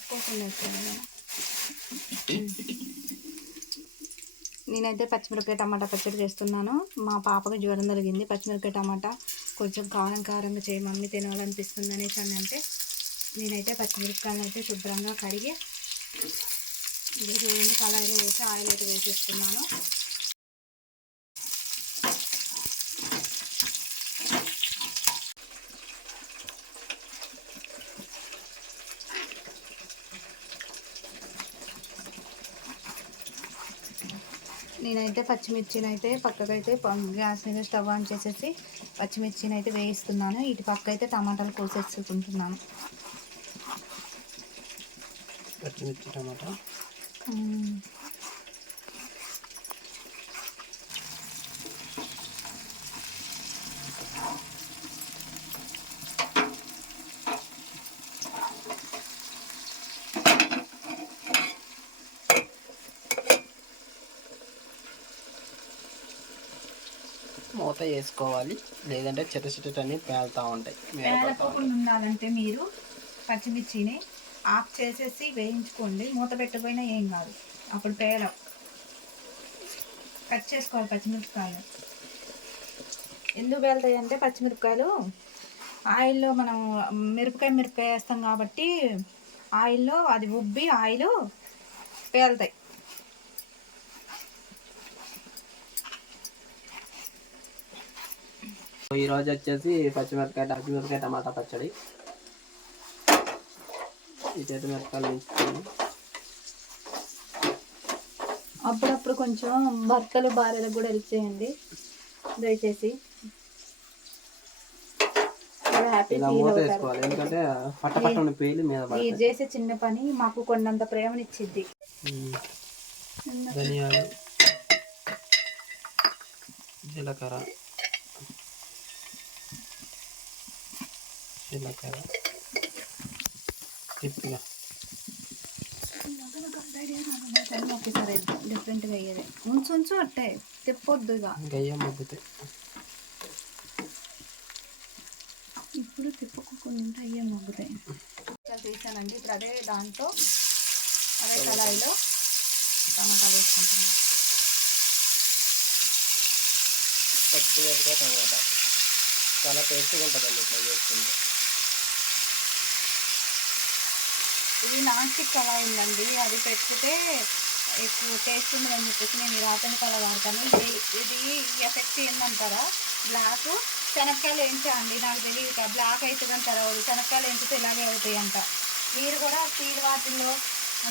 పట్టుకోకుండా వచ్చాను. నేనైతే పచ్చిమిరపకాయ టమాటా పచ్చడి చేస్తున్నాను. మా పాపకు జ్వరం జరిగింది. పచ్చిమిరపకాయ టమాటా కొంచెం కారం కారంగా చేయి మమ్మీ తినాలనిపిస్తుంది అనేసి అని అంటే నేనైతే పచ్చిమిరపకాయలు అయితే శుభ్రంగా కడిగి ఇది కళాయిలో వేసి ఆయిల్ అయితే వేసేస్తున్నాను. నేనైతే పచ్చిమిర్చిని అయితే పక్కకైతే గ్యాస్ మీద స్టవ్ ఆన్ చేసేసి పచ్చిమిర్చిని అయితే వేయిస్తున్నాను. ఇటు పక్క అయితే టమాటాలు కోసేసుకుంటున్నాను. పచ్చిమిర్చి టమాటా మూత వేసుకోవాలి, లేదంటే చెట్టు చెట్టు అన్నీ పేలుతూ ఉంటాయి. పేలకుండా ఉండాలంటే మీరు పచ్చిమిర్చిని ఆఫ్ చేసేసి వేయించుకోండి. మూత పెట్టకపోయినా ఏం కాదు, అప్పుడు పేలం. కట్ చేసుకోవాలి పచ్చిమిరపకాయలు. ఎందుకు పేలుతాయి అంటే పచ్చిమిరపకాయలు ఆయిల్లో మనం మిరపకాయ వేస్తాం కాబట్టి ఆయిల్లో అది ఉబ్బి ఆయిల్ పేలుతాయి. ఈరోజు వచ్చేసి పచ్చిమిరపకాయ టమాటా పచ్చడి. ఈ చేతి మిరపకాయలు వేసుకొని అప్పుడప్పుడు కొంచెం భర్తలు భార్యలకు కూడా హెల్ప్ చేయండి దయచేసి. ఎందుకంటే పట్టపట్టని పేలి మీద ఇది చేసే చిన్న పని మాకు కొండంత ప్రేమనిచ్చిద్ది. ధనియాలు, జీలకర్ర తిప్పిగా ఒకేసారి డిఫరెంట్గా అయ్యేది. ఉంచు అట్టే తిప్పొద్దు. ఇక అయ్యే మగ్గుతాయి. ఇప్పుడు తిప్పుకోకుండా అయ్యే మగ్గుతాయి. చాలా తీసానండి. ఇప్పుడు అదే దాంట్లో అదే కళాయిలో టమాటా వేసుకుంటున్నాను. పచ్చిమిరపకాయ టమాటా చాలా టేస్ట్గా ఉంటుందండి ఇట్లా చేసుకుంటే. ఇది నాన్ స్టిక్ కళాయి ఉందండి, అది పెట్టుకుంటే ఎక్కువ టేస్ట్ ఉండదని చెప్పేసి నేను ఈ రాతని కళాయి వాడతాను. ఇది ఎఫెక్ట్ ఏందంటారా, బ్లాక్ శనక్కాయలు వేయించండి. నాకు తెలియదు బ్లాక్ అవుతుంది అంటారా, శనక్కాయలు వేయించితే ఇలాగే అవుతాయి అంట. మీరు కూడా స్టీల్ వాటిల్లో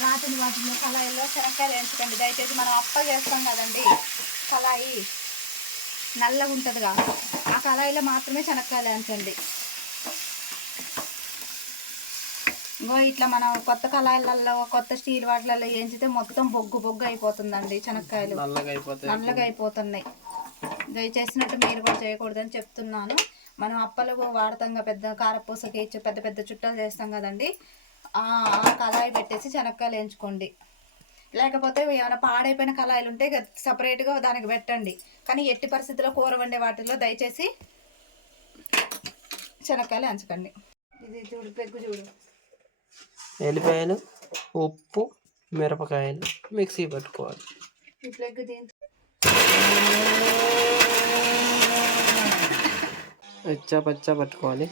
రాతని వాటిల్లో కళాయిల్లో శనక్కాయలు వేయించకండి దయచేసి. మనం అప్ప చేస్తాం కదండి కళాయి నల్లగా ఉంటుందిగా, ఆ కళాయిలో మాత్రమే శనక్కాయలు వేయించండి. ఇంకో ఇట్లా మనం కొత్త కళాయిలలో కొత్త స్టీల్ వాటిలలో వేయించితే మొత్తం బొగ్గు అయిపోతుందండి. శనక్కాయలు నల్లగా అయిపోతున్నాయి. దయచేసినట్టు మీరు కూడా చేయకూడదని చెప్తున్నాను. మనం అప్పలు వాడతాం పెద్ద కారపూసకి పెద్ద పెద్ద చుట్టాలు చేస్తాం కదండి, ఆ కళాయి పెట్టేసి శనక్కాయలు వేయించుకోండి. లేకపోతే ఏమైనా పాడైపోయిన కళాయిలు ఉంటే సపరేట్గా దానికి పెట్టండి. కానీ ఎట్టి పరిస్థితుల్లో కూర వండే వాటిల్లో దయచేసి శనక్కాయలు వేయించకండి. ఇది చూడు పెగ్గు చూడు. ఎల్లిపాయలు, ఉప్పు, మిరపకాయలు మిక్సీ పట్టుకోవాలి. ఈ ప్లగ్ దీంతో పచ్చా పట్టుకోవాలి.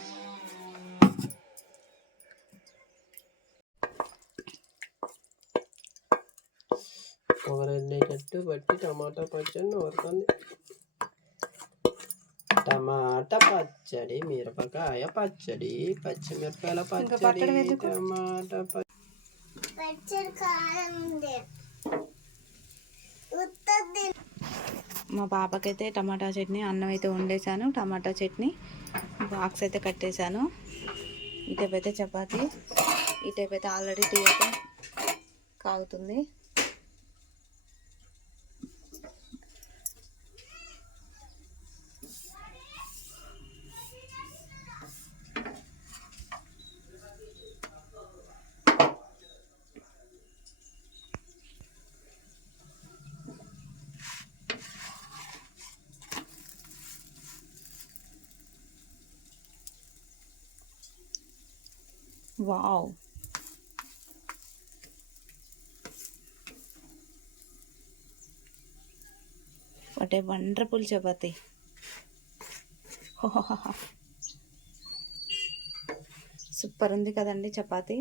పొగరెళ్ళేటట్టు బట్టి టమాటా పచ్చడి నూరుతుంది. టమాటా పచ్చడి, మిరపకాయ పచ్చడి, పచ్చిమిరపకాయల పచ్చడి, టమాటా పచ్చడి కారం ఉంది. మా పాపకైతే టమాటా చట్నీ అన్నం అయితే వండేసాను. టమాటా చట్నీ బాక్స్ అయితే కట్టేశాను. ఇటైపు అయితే చపాతీ, ఇటైపు అయితే ఆల్రెడీ టీ అయితే కాగుతుంది. Wow, what a wonderful chapati. Super ఉంది కదండి చపాతి.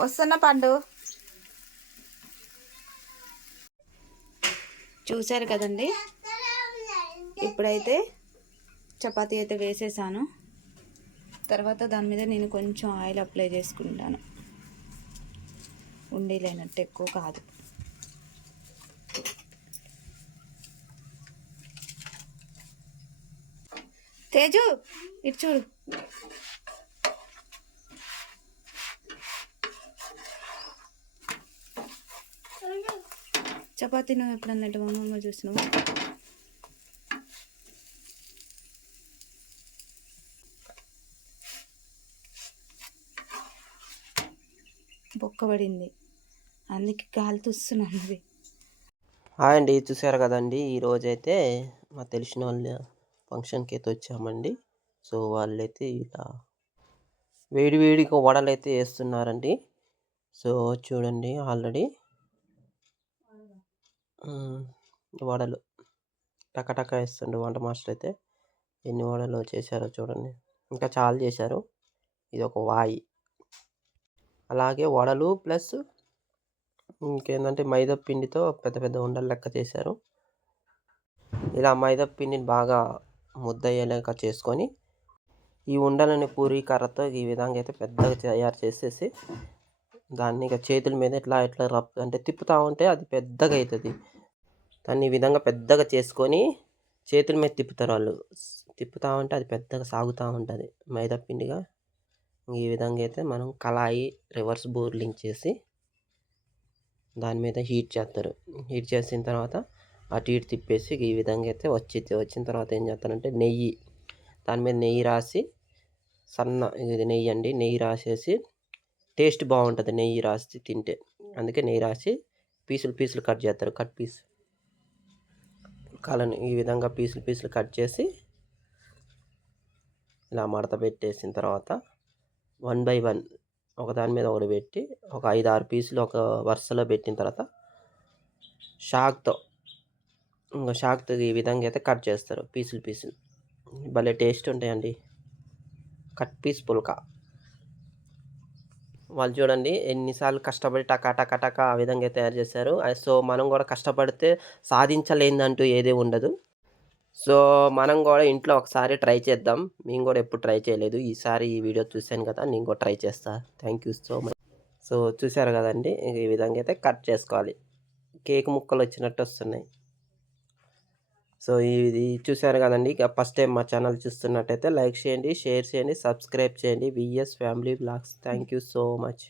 వస్తున్న పండు. చూశారు కదండి, ఇప్పుడైతే చపాతీ అయితే వేసేసాను. తర్వాత దాని మీద నేను కొంచెం ఆయిల్ అప్లై చేసుకుంటాను, ఉండి లేనట్టు, ఎక్కువ కాదు. తేజు ఇటు చూడు. చపాతీ నువ్వు ఎప్పుడన్నట్టు మమ్మల్ని చూసినావు? బొక్కబడింది, అందుకే గాలి తుస్తున్నది. హాయ్ అండి, చూసారు కదండి, ఈరోజైతే మా తెలిసిన వాళ్ళ ఫంక్షన్కి అయితే వచ్చామండి. సో వాళ్ళైతే ఇలా వేడి వేడిగా వడలు అయితే వేస్తున్నారండి. సో చూడండి, ఆల్రెడీ వడలు టకటక వేస్తుండే వంట మాస్టర్ అయితే. ఎన్ని వడలు చేశారో చూడండి, ఇంకా చాలా చేశారు. ఇది ఒక వాయి. అలాగే వడలు ప్లస్ ఇంకేంటంటే మైదా పిండితో పెద్ద పెద్ద ఉండలు లెక్క చేశారు. ఇలా మైదా పిండిని బాగా ముద్దయ్యేలాగా చేసుకొని ఈ ఉండలని పూరీ కర్రతో ఈ విధంగా అయితే పెద్దగా తయారు చేసేసి దాన్ని ఇక చేతుల మీద ఇట్లా ఇట్లా అంటే తిప్పుతూ ఉంటే అది పెద్దగా అవుతుంది. దాన్ని ఈ విధంగా పెద్దగా చేసుకొని చేతుల మీద తిప్పుతారు వాళ్ళు. తిప్పుతూ ఉంటే అది పెద్దగా సాగుతూ ఉంటుంది మైదా పిండిగా. ఈ విధంగా అయితే మనం కళాయి రివర్స్ బోర్లింగ్ చేసి దాని మీద హీట్ చేస్తారు. హీట్ చేసిన తర్వాత అటు ఇటు తిప్పేసి ఈ విధంగా అయితే వచ్చిన తర్వాత ఏం చేస్తారంటే నెయ్యి, దాని మీద నెయ్యి రాసి, ఇది నెయ్యి అండి, నెయ్యి రాసేసి టేస్ట్ బాగుంటుంది నెయ్యి రాసి తింటే. అందుకే నెయ్యి రాసి పీసులు కట్ చేస్తారు. కట్ పీస్ కాలని ఈ విధంగా పీసులు కట్ చేసి ఇలా మడత పెట్టేసిన తర్వాత 1 by 1 ఒకదాని మీద ఒకటి పెట్టి ఒక 5-6 పీసులు ఒక వరుసలో పెట్టిన తర్వాత షాక్తో ఈ విధంగా అయితే కట్ చేస్తారు పీసులు. భలే టేస్ట్ ఉంటాయండి కట్ పీస్ పుల్కా. వాళ్ళు చూడండి ఎన్నిసార్లు కష్టపడి టకా ఆ విధంగా తయారు చేశారు. సో మనం కూడా కష్టపడితే సాధించలేదంటూ ఏదే ఉండదు. సో మనం కూడా ఇంట్లో ఒకసారి ట్రై చేద్దాం. మేము కూడా ఎప్పుడు ట్రై చేయలేదు, ఈసారి ఈ వీడియో చూశాను కదా, నేను కూడా ట్రై చేస్తాను. Thank you so much. So చూశారు కదండి, ఈ విధంగా అయితే కట్ చేసుకోవాలి. కేక్ ముక్కలు వచ్చినట్టు వస్తున్నాయి. సో ఇది చూశారు కదండి. ఇక ఫస్ట్ టైం మా ఛానల్ చూస్తున్నట్టయితే లైక్ చేయండి, షేర్ చేయండి, సబ్స్క్రైబ్ చేయండి. VS family blogs. Thank you so much.